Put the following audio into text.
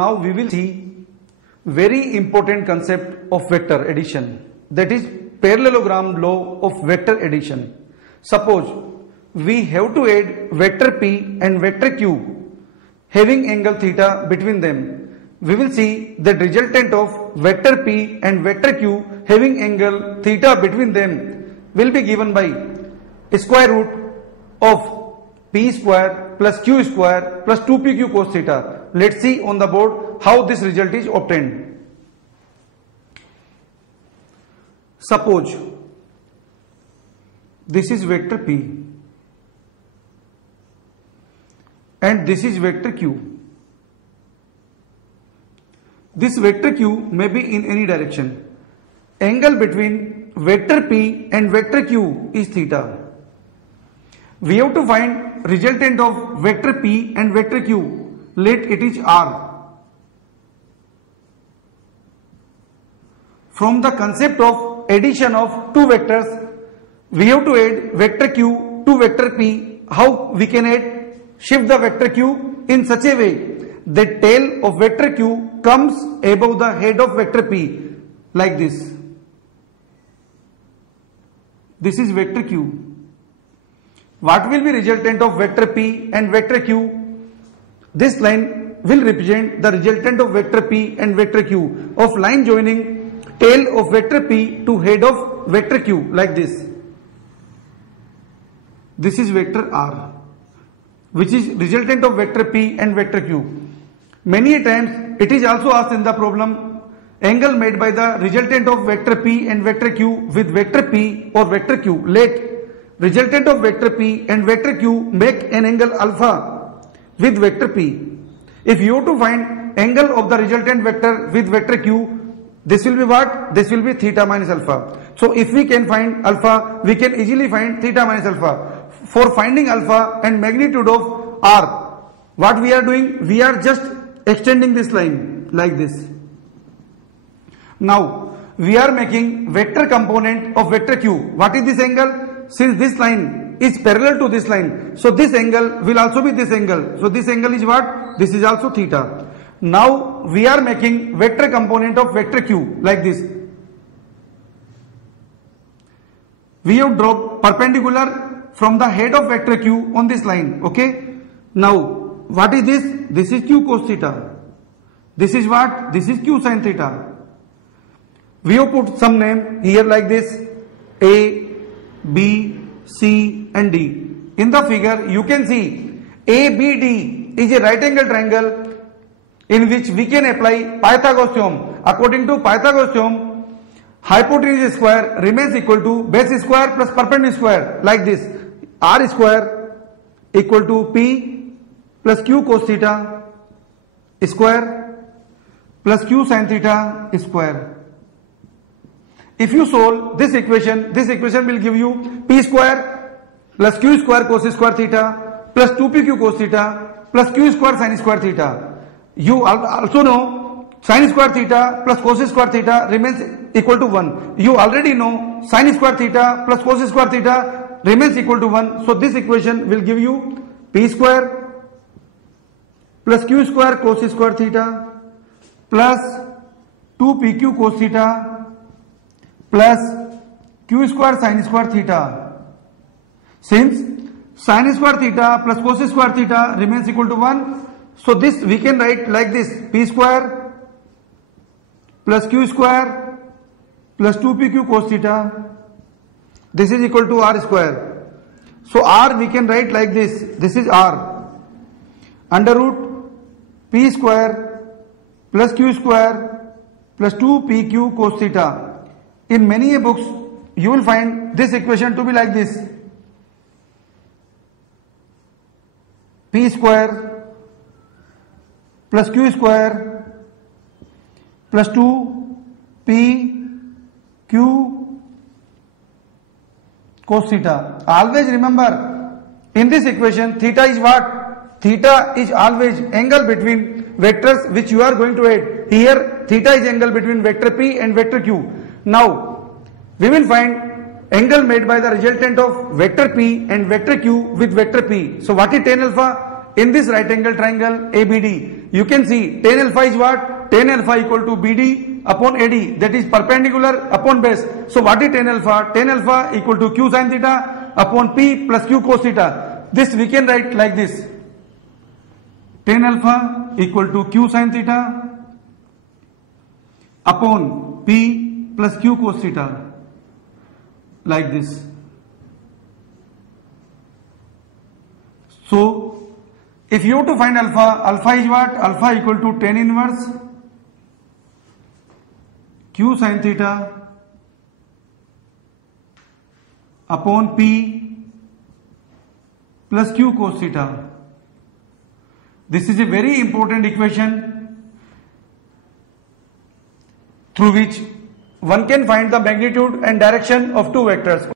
Now we will see very important concept of vector addition, that is parallelogram law of vector addition. Suppose we have to add vector P and vector Q having angle theta between them. We will see that resultant of vector P and vector Q having angle theta between them will be given by square root of P square plus Q square plus 2PQ cos theta. Let's see on the board how this result is obtained. Suppose this is vector P and this is vector Q. This vector Q may be in any direction. Angle between vector P and vector Q is theta. We have to find resultant of vector P and vector Q. Let it is R. From the concept of addition of two vectors, we have to add vector Q to vector P. How we can add? Shift the vector Q in such a way that tail of vector Q comes above the head of vector P, like this. This is vector Q. What will be resultant of vector P and vector Q? This line will represent the resultant of vector P and vector Q of line joining tail of vector P to head of vector Q, like this. This is vector R, which is resultant of vector P and vector Q. Many times it is also asked in the problem, angle made by the resultant of vector P and vector Q with vector P or vector Q. Let resultant of vector P and vector Q make an angle alpha with vector P. If you have to find angle of the resultant vector with vector Q, this will be what? This will be theta minus alpha. So if we can find alpha, we can easily find theta minus alpha. For finding alpha and magnitude of R, what we are doing? We are just extending this line like this. Now we are making vector component of vector Q. What is this angle? Since this line is parallel to this line, so this angle will also be this angle. So this angle is what? This is also theta. Now we are making vector component of vector Q like this. We have dropped perpendicular from the head of vector Q on this line. Okay. Now what is this? This is Q cos theta. This is what? This is Q sin theta. We have put some name here like this: A, B, C and D. In the figure you can see ABD is a right angle triangle in which we can apply Pythagoras theorem. According to Pythagoras theorem, hypotenuse square remains equal to base square plus perpendicular square, like this. R square equal to P plus Q cos theta square plus Q sin theta square. If you solve this equation will give you P square plus Q square cos square theta plus 2PQ cos theta plus Q square sin square theta. You also know sin square theta plus cos square theta remains equal to 1. You already know sin square theta plus cos square theta remains equal to 1. So this equation will give you P square plus Q square cos square theta plus 2PQ cos theta plus Q square sin square theta. Since sin square theta plus cos square theta remains equal to 1, so this we can write like this: P square plus Q square plus 2PQ cos theta. This is equal to R square. So R we can write like this. This is R under root P square plus Q square plus 2PQ cos theta. In many books you will find this equation to be like this: P square plus Q square plus 2PQ cos theta. Always remember, in this equation theta is what? Theta is always angle between vectors which you are going to add. Here theta is angle between vector P and vector Q. Now we will find angle made by the resultant of vector P and vector Q with vector P. So what is tan alpha? in this right angle triangle ABD, you can see tan alpha is what? Tan alpha equal to BD upon AD, that is perpendicular upon base. So what is tan alpha? Tan alpha equal to Q sin theta upon P plus Q cos theta. This we can write like this: tan alpha equal to Q sin theta upon P plus Q cos theta, like this. So if you have to find alpha, alpha is what? Alpha equal to tan inverse Q sin theta upon P plus Q cos theta. This is a very important equation through which one can find the magnitude and direction of two vectors.